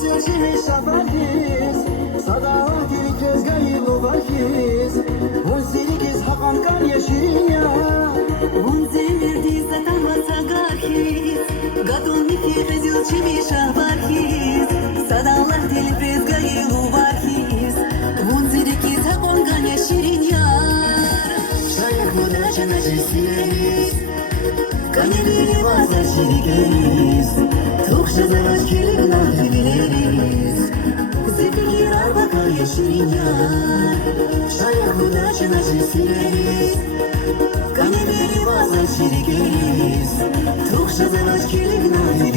Serçeği şabarkiz Sadağıti kezgayı lubarkiz Hunzirikiz hakan kan yeşirinya Hunzirdi zatan vasagarkiz Gadon niki rezil çimi şabarkiz Sadağlar dil prezgayı lubarkiz Hunzirikiz hakan kan yeşirinyar Şayek mudaşana jesiz Kaneveri vazar şirikeriz Tukşa zavaş kelin aktivileriz Zepikir arbaka yeşirinyar Şayek mudaşana jesiz Kaneveri vazar şirikeriz Tukşa zavaş kelin aktivileriz